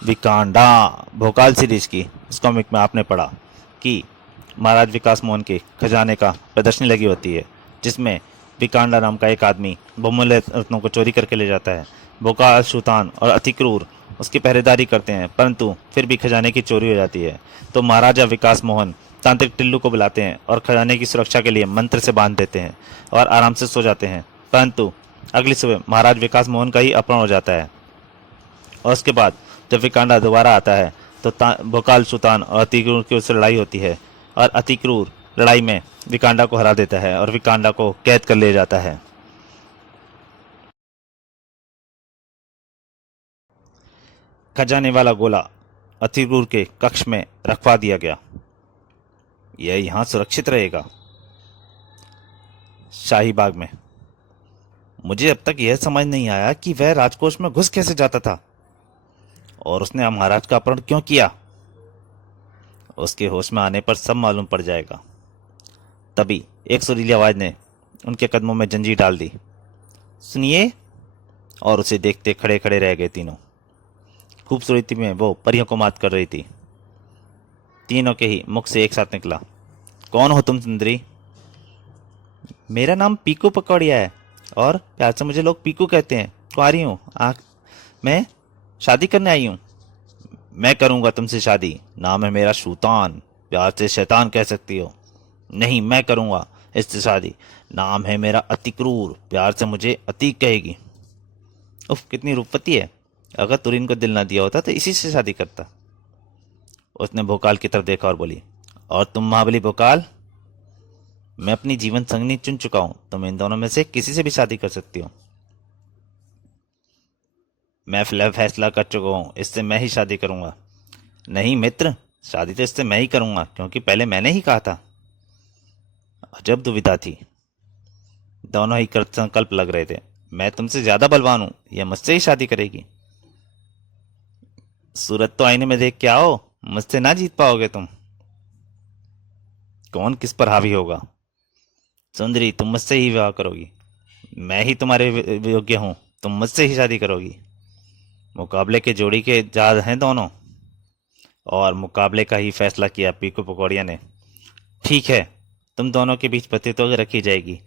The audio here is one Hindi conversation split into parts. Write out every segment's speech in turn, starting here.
विकांडा भोकाल सीरीज की इस कॉमिक में आपने पढ़ा कि महाराज विकास मोहन के खजाने का प्रदर्शनी लगी होती है, जिसमें विकांडा नाम का एक आदमी बहुमूल्य रत्नों को चोरी करके ले जाता है। भोकाल, शूतान और अतिक्रूर उसकी पहरेदारी करते हैं, परंतु फिर भी खजाने की चोरी हो जाती है। तो महाराजा विकास मोहन तांत्रिक टिल्लू को बुलाते हैं और खजाने की सुरक्षा के लिए मंत्र से बांध देते हैं और आराम से सो जाते हैं। परंतु अगली सुबह महाराज विकास मोहन का ही अपहरण हो जाता है और उसके बाद जब विकांडा दोबारा आता है तो भोकाल, सुल्तान और अतिक्रूर की उससे लड़ाई होती है और अतिक्रूर लड़ाई में विकांडा को हरा देता है और विकांडा को कैद कर ले जाता है। खजाने वाला गोला अतिक्रूर के कक्ष में रखवा दिया गया। यह यहाँ सुरक्षित रहेगा। शाही बाग में मुझे अब तक यह समझ नहीं आया कि वह राजकोष में घुस कैसे जाता था और उसने महाराज का अपहरण क्यों किया। उसके होश में आने पर सब मालूम पड़ जाएगा। तभी एक सुरीली आवाज ने उनके कदमों में जंजीर डाल दी। सुनिए। और उसे देखते खड़े खड़े रह गए तीनों। खूबसूरती में वो परियों को मात कर रही थी। तीनों के ही मुख से एक साथ निकला, कौन हो तुम सुंदरी? मेरा नाम पीकू पकौड़िया है और प्यार से मुझे लोग पीकू कहते हैं। कुंवारी हूँ। मैं शादी करने आई हूँ। मैं करूंगा तुमसे शादी। नाम है मेरा शूतान, प्यार से शैतान कह सकती हो। नहीं, मैं करूंगा इससे शादी। नाम है मेरा अतिक्रूर, प्यार से मुझे अतीक कहेगी। उफ, कितनी रूपवती है। अगर तुरीन को दिल ना दिया होता तो इसी से शादी करता। उसने भोकाल की तरफ देखा और बोली, और तुम महाबली भोकाल? मैं अपनी जीवन संगनी चुन चुका हूं। तुम इन दोनों में से किसी से भी शादी कर सकती हो। मैं फैसला कर चुका हूं, इससे मैं ही शादी करूंगा। नहीं मित्र, शादी तो इससे मैं ही करूंगा, क्योंकि पहले मैंने ही कहा था। अजब दुविधा थी। दोनों ही कृत संकल्प लग रहे थे। मैं तुमसे ज्यादा बलवान हूं, यह मुझसे ही शादी करेगी। सूरत तो आईने में देख के आओ, मुझसे ना जीत पाओगे तुम। कौन किस पर हावी होगा? सुंदरी, तुम मुझसे ही विवाह करोगी। मैं ही तुम्हारे योग्य हूं, तुम मुझसे ही शादी करोगी। मुकाबले के जोड़ी के जाद हैं दोनों। और मुकाबले का ही फैसला किया पीकू पकौड़िया ने। ठीक है, तुम दोनों के बीच प्रतित्व रखी जाएगी।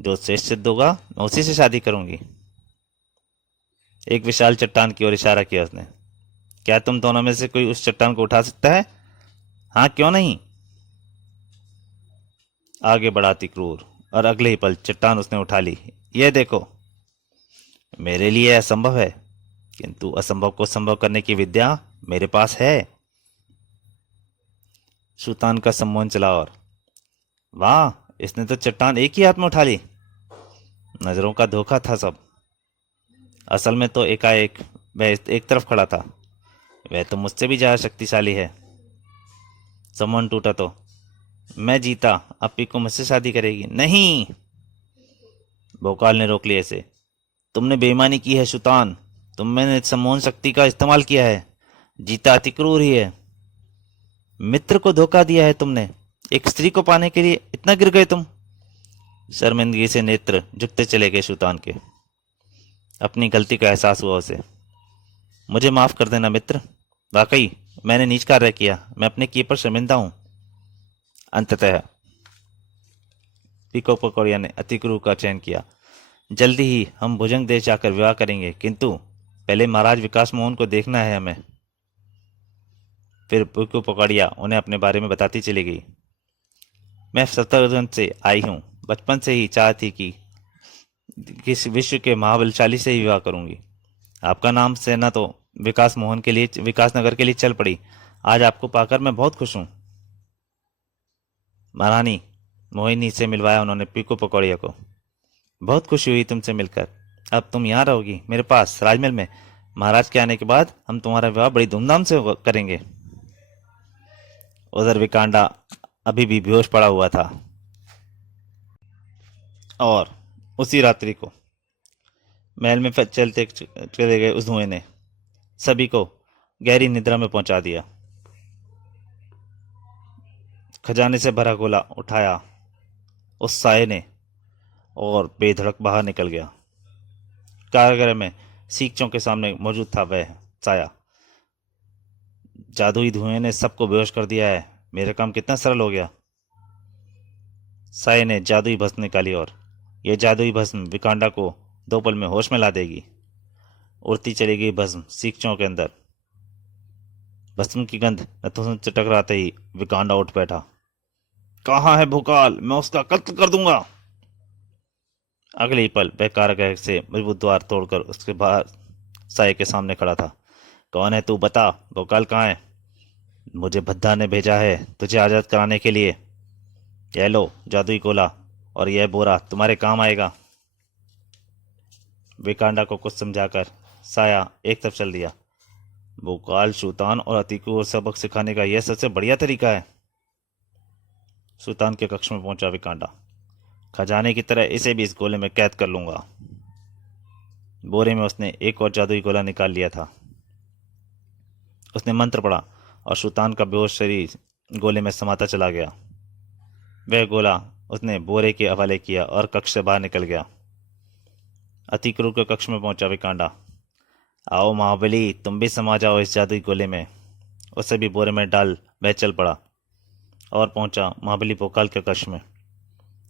जो श्रेष्ठ सिद्ध होगा मैं उसी से शादी करूंगी। एक विशाल चट्टान की ओर इशारा किया उसने। क्या तुम दोनों में से कोई उस चट्टान को उठा सकता है? हाँ, क्यों नहीं? आगे बढ़ाती क्रूर और अगले ही पल चट्टान उसने उठा ली। यह देखो। मेरे लिए असंभव है, किंतु असंभव को संभव करने की विद्या मेरे पास है। सुल्तान का सम्मोहन चला और वाह, इसने तो चट्टान एक ही हाथ में उठा ली। नजरों का धोखा था सब। असल में तो एकाएक वह एक तरफ खड़ा था। वह तो मुझसे भी ज्यादा शक्तिशाली है। सम्मोहन टूटा तो मैं जीता। अब पीकू मुझसे शादी करेगी। नहीं, भोकाल ने रोक लिया इसे। तुमने बेईमानी की है सुल्तान। तुमने सम्मोहन शक्ति का इस्तेमाल किया है। जीता अतिक्रूर ही है। मित्र को धोखा दिया है तुमने। एक स्त्री को पाने के लिए इतना गिर गए तुम। शर्मिंदगी से नेत्र झुकते चले गए सुल्तान के। अपनी गलती का एहसास हुआ उसे। मुझे माफ कर देना मित्र। वाकई मैंने नीच कार्य किया। मैं अपने किए पर शर्मिंदा हूं। अंततः पीकू पकौड़िया ने अतिक्रूर का चयन किया। जल्दी ही हम भुजंग देश जाकर विवाह करेंगे, किंतु पहले महाराज विकास मोहन को देखना है हमें। फिर पीकू पकौड़िया उन्हें अपने बारे में बताती चली गई। मैं शतरंज से आई हूँ। बचपन से ही चाह थी कि किस विश्व के महाबलशाली से ही विवाह करूंगी। आपका नाम सेना तो विकास मोहन के लिए, विकास नगर के लिए चल पड़ी। आज आपको पाकर मैं बहुत खुश हूँ। महारानी मोहिनी से मिलवाया उन्होंने पीकू पकौड़िया को। बहुत खुशी हुई तुमसे मिलकर। अब तुम यहाँ रहोगी मेरे पास राजमहल में। महाराज के आने के बाद हम तुम्हारा विवाह बड़ी धूमधाम से करेंगे। उधर विकांडा अभी भी बेहोश पड़ा हुआ था और उसी रात्रि को महल में चलते चले गए उस धुएं ने सभी को गहरी निद्रा में पहुंचा दिया। खजाने से भरा गोला उठाया उस साये ने और बेधड़क बाहर निकल गया। कारागृह में सीखचों के सामने मौजूद था वह साया। जादुई धुएं ने सबको बेहोश कर दिया है। मेरा काम कितना सरल हो गया। साय ने जादुई भस्म निकाली और यह जादुई भस्म विकांडा को 2 पल में होश में ला देगी। उड़ती चली गई भस्म सीखचों के अंदर। भस्म की गंध नथुसन से टकराते ही विकांडा उठ बैठा। कहाँ है भोकाल? मैं उसका कत्ल कर दूंगा। अगले ही पल वह कारागृह से मजबूत द्वार तोड़कर उसके बाहर साय के सामने खड़ा था। कौन है तू? बता, भोकाल कहाँ है? मुझे भद्दा ने भेजा है तुझे आजाद कराने के लिए। यह लो जादुई गोला और यह बोरा तुम्हारे काम आएगा। विकांडा को कुछ समझाकर साया एक तरफ चल दिया। भोकाल, शूतान और अतीकू को सबक सिखाने का यह सबसे बढ़िया तरीका है। सुल्तान के कक्ष में पहुंचा विकांडा। खजाने की तरह इसे भी इस गोले में कैद कर लूंगा। बोरे में उसने एक और जादुई गोला निकाल लिया था। उसने मंत्र पढ़ा और सुल्तान का बेहोश शरीर गोले में समाता चला गया। वह गोला उसने बोरे के हवाले किया और कक्ष से बाहर निकल गया। अतिक्रु के कक्ष में पहुंचा विकांडा। आओ महाबली, तुम भी समा जाओ इस जादुई गोले में। उसे भी बोरे में डाल वह चल पड़ा और पहुंचा महाबली भोकाल के कक्ष में।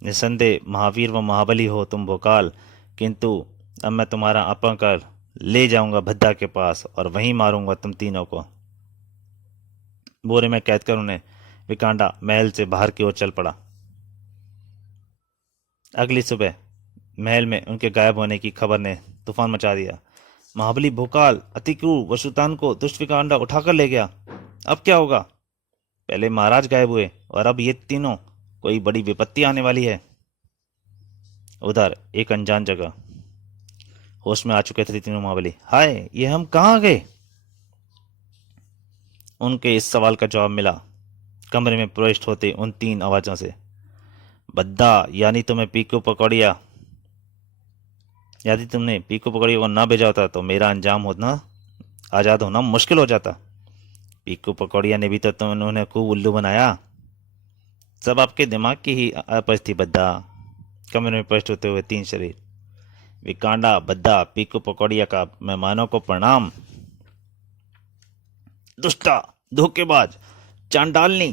निसंदेह महावीर व महाबली हो तुम भोकाल, किंतु अब मैं तुम्हारा अपहरण कर ले जाऊंगा भद्दा के पास और वहीं मारूंगा तुम तीनों को। बोरे में कैद कर उन्हें विकांडा महल से बाहर की ओर चल पड़ा। अगली सुबह महल में उनके गायब होने की खबर ने तूफान मचा दिया। महाबली भोकाल, अतिक्रु व सुल्तान को दुष्ट विकांडा उठाकर ले गया। अब क्या होगा? पहले महाराज गायब हुए और अब ये तीनों, कोई बड़ी विपत्ति आने वाली है। उधर एक अनजान जगह होश में आ चुके थे तीनों महाबली। हाय, ये हम कहाँ गए? उनके इस सवाल का जवाब मिला कमरे में प्रविष्ट होते उन 3 आवाजों से। बद्दा, यानी तुम्हें पीकू पकौड़िया, यदि तुमने पीकू पकौड़िया को ना भेजा होता तो मेरा अंजाम होना, आजाद होना मुश्किल हो जाता। पीकू पकौड़िया ने भी तो उन्हें खूब उल्लू बनाया। सब आपके दिमाग की ही अपज थी बद्दा। कमरे में प्रविष्ट होते हुए 3 शरीर। विकांडा, बद्दा, पीकू पकौड़िया का मेहमानों को प्रणाम। दुष्टा, धोखेबाज, चांडालनी।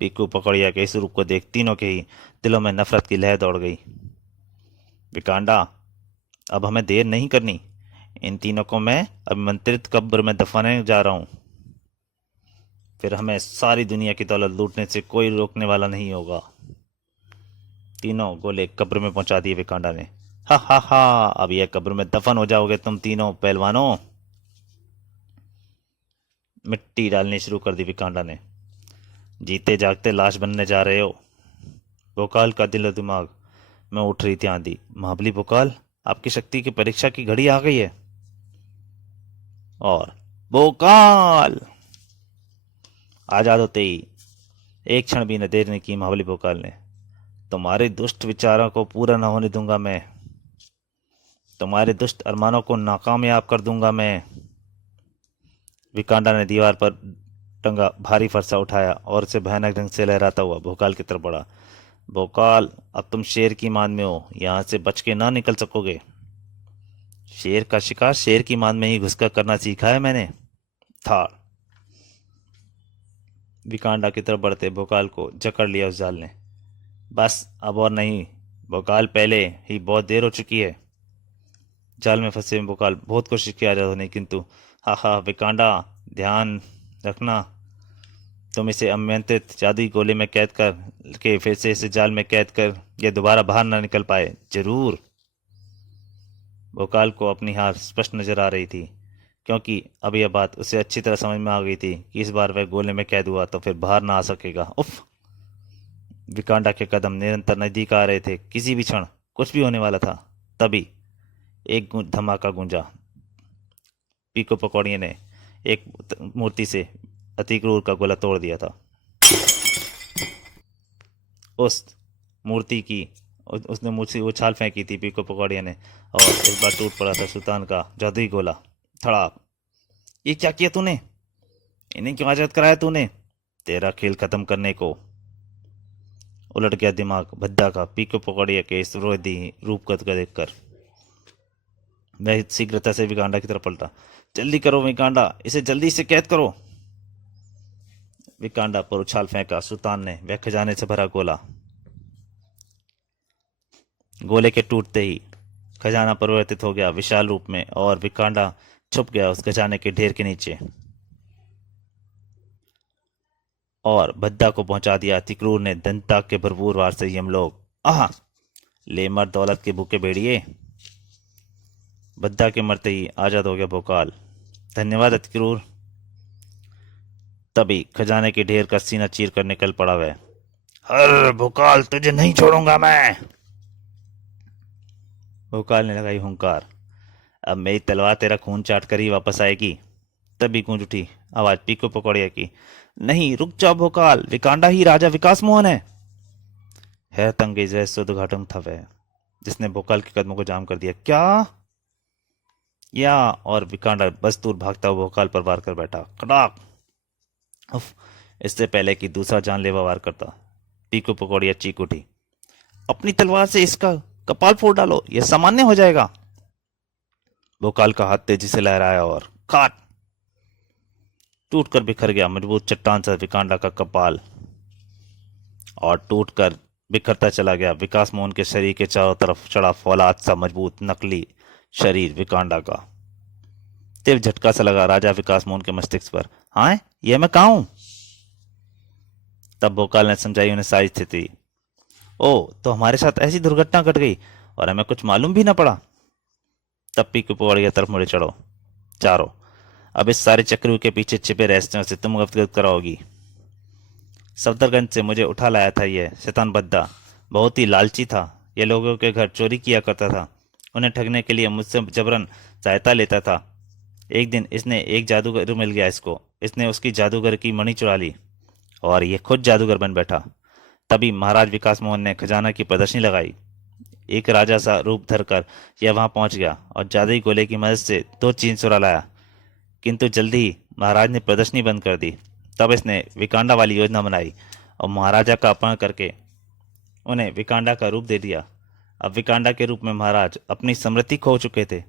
पीकू पकौड़िया के इस रूप को देख तीनों के ही दिलों में नफरत की लहर दौड़ गई। विकांडा, अब हमें देर नहीं करनी। इन तीनों को मैं अभिमंत्रित कब्र में दफनाने जा रहा हूं। फिर हमें सारी दुनिया की दौलत लूटने से कोई रोकने वाला नहीं होगा। तीनों गोले कब्र में पहुंचा दिए विकांडा ने। हा हा हा, अब यह कब्र में दफन हो जाओगे तुम तीनों पहलवानों। मिट्टी डालनी शुरू कर दी विकांडा ने। जीते जागते लाश बनने जा रहे हो। भोकाल का दिल और दिमाग में उठ रही थी आंधी। महाबली भोकाल, आपकी शक्ति की परीक्षा की घड़ी आ गई है। और भोकाल आजाद होते ही एक क्षण भी न देर नहीं की महाबली भोकाल ने। तुम्हारे दुष्ट विचारों को पूरा न होने दूंगा मैं। तुम्हारे दुष्ट अरमानों को नाकामयाब कर दूंगा मैं। विकांडा ने दीवार पर टंगा भारी फरसा उठाया और उसे भयानक ढंग से लहराता हुआ भोकाल की तरफ बढ़ा। भोकाल, अब तुम शेर की मान में हो, यहां से बच के ना निकल सकोगे। शेर का शिकार शेर की मान में ही घुसकर करना सीखा है मैंने। था विकांडा की तरफ बढ़ते भोकाल को जकड़ लिया उस जाल ने। बस अब और नहीं भोकाल, पहले ही बहुत देर हो चुकी है। जाल में फंसे भोकाल बहुत कोशिश किया आजाद होने, किंतु हा हा विकांडा, ध्यान रखना, तुम इसे अमंत्रित जादुई गोले में कैद कर के फिर से इसे जाल में कैद कर यह दोबारा बाहर ना निकल पाए। जरूर। भोकाल को अपनी हार स्पष्ट नजर आ रही थी, क्योंकि अब यह बात उसे अच्छी तरह समझ में आ गई थी कि इस बार वह गोले में कैद हुआ तो फिर बाहर ना आ सकेगा। उफ! विकांडा के कदम निरंतर नजदीक आ रहे थे। किसी भी क्षण कुछ भी होने वाला था। तभी एक धमाका गूंजा। पीको पकौड़िया ने एक मूर्ति से अतिक्रूर का गोला तोड़ दिया था। उस मूर्ति की उसने मुझसे उछाल फेंकी थी पीको पकौड़िया ने, और इस बार टूट पड़ा था सुल्तान का जादुई गोला। थड़ाप! ये क्या किया तूने? इन्हें क्यों आजाद कराया तूने? तेरा खेल खत्म करने को। उलट गया दिमाग भद्दा का पीको पकौड़िया के इस विरोधी रूप को देखकर। वह शीघ्रता से विकांडा की तरफ पलटा। जल्दी करो विकांडा, इसे जल्दी से कैद करो। विकांडा पर उछाल फेंका सुल्तान ने वह खजाने से भरा गोला। गोले के टूटते ही खजाना परिवर्तित हो गया विशाल रूप में और विकांडा छुप गया उस खजाने के ढेर के नीचे और भद्दा को पहुंचा दिया। तिक्रूर ने दंता के भरपूर वार से यमलोक। आह, ले मर दौलत के भूखे भेड़िए। भद्दा के मरते ही आजाद हो गया भोकाल। धन्यवाद तिक्रूर। तभी खजाने के ढेर का सीना चीर कर निकल पड़ा वह। हर भोकाल, तुझे नहीं छोड़ूंगा मैं। भोकाल ने लगाई हुंकार। अब मेरी तलवार तेरा खून चाट कर ही वापस आएगी। तभी गूंज उठी आवाज पीकू पकौड़िया की। नहीं, रुक जाओ भोकाल, विकांडा ही राजा विकास मोहन है। हैरत अंगेज रहस्य उद्घाटन था वह जिसने भोकाल के कदमों को जाम कर दिया। क्या? या और विकांडा बस दूर भागता हुआ भोकाल पर वार कर बैठा। कड़ाक। उफ, इससे पहले कि दूसरा जानलेवा वार करता पीकू पकौड़िया चीख उठी। अपनी तलवार से इसका कपाल फोड़ डालो, यह सामान्य हो जाएगा। भोकाल का हाथ तेजी से लहराया और काट टूटकर बिखर गया मजबूत चट्टान सा विकांडा का कपाल और टूटकर बिखरता चला गया विकास मोहन के शरीर के चारों तरफ चढ़ा फौलाद सा मजबूत नकली शरीर विकांडा का। तीव्र झटका सा लगा राजा विकास मोहन के मस्तिष्क पर। हाँ, यह मैं कहाँ हूं? तब भोकाल ने समझाई उन्हें सारी स्थिति। ओ, तो हमारे साथ ऐसी दुर्घटना घट गई और हमें कुछ मालूम भी न पड़ा। तब पीकू पकौड़िया तरफ मुड़े चढ़ो चारों। अब इस सारे चक्रव्यूह के पीछे छिपे रहस्यों से तुम अवगत कराओगी। सफदरगंज से मुझे उठा लाया था यह शैतान बद्दा। बहुत ही लालची था। यह लोगों के घर चोरी किया करता था, उन्हें ठगने के लिए मुझसे जबरन सहायता लेता था। एक दिन इसने एक जादूगर मिल गया इसको। इसने उसकी जादूगर की मणि चुरा ली और यह खुद जादूगर बन बैठा। तभी महाराज विकास मोहन ने खजाना की प्रदर्शनी लगाई। एक राजा सा रूप धरकर यह वहां पहुंच गया और जादुई गोले की मदद से 2 चीज चुरा लाया। किंतु जल्दी ही महाराज ने प्रदर्शनी बंद कर दी। तब इसने विकांडा वाली योजना बनाई और महाराजा का अपहरण करके उन्हें विकांडा का रूप दे दिया। अब विकांडा के रूप में महाराज अपनी स्मृति खो चुके थे।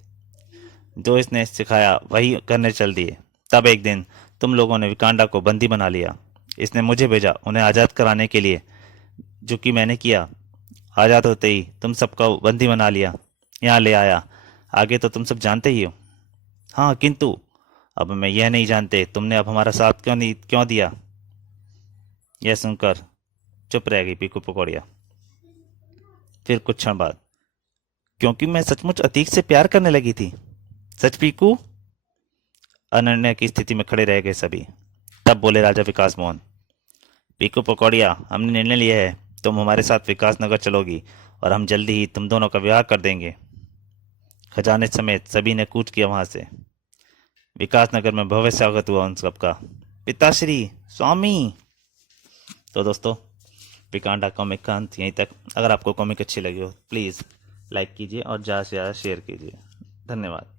जो इसने सिखाया वही करने चल दिए। तब एक दिन तुम लोगों ने विकांडा को बंदी बना लिया। इसने मुझे भेजा उन्हें आज़ाद कराने के लिए, जो कि मैंने किया। आज़ाद होते ही तुम सबका बंदी बना लिया, यहाँ ले आया। आगे तो तुम सब जानते ही हो। हाँ, किंतु अब मैं यह नहीं जानते तुमने अब हमारा साथ क्यों दिया। यह सुनकर चुप रह गई पीकू पकौड़िया। फिर कुछ क्षण बाद, क्योंकि मैं सचमुच अतीक से प्यार करने लगी थी। सच पीकू? अनन्या की स्थिति में खड़े रह गए सभी। तब बोले राजा विकास मोहन। पीकू पकौड़िया, हमने निर्णय लिया है, तुम हमारे साथ विकास नगर चलोगी और हम जल्दी ही तुम दोनों का विवाह कर देंगे। खजाने समेत सभी ने कूच किया वहां से। विकास नगर में भव्य स्वागत हुआ उन सबका। पिताश्री, स्वामी। तो दोस्तों, विकांडा कॉमिक का अंत यहीं तक। अगर आपको कॉमिक अच्छी लगी हो प्लीज़ लाइक कीजिए और ज़्यादा से ज़्यादा शेयर कीजिए। धन्यवाद।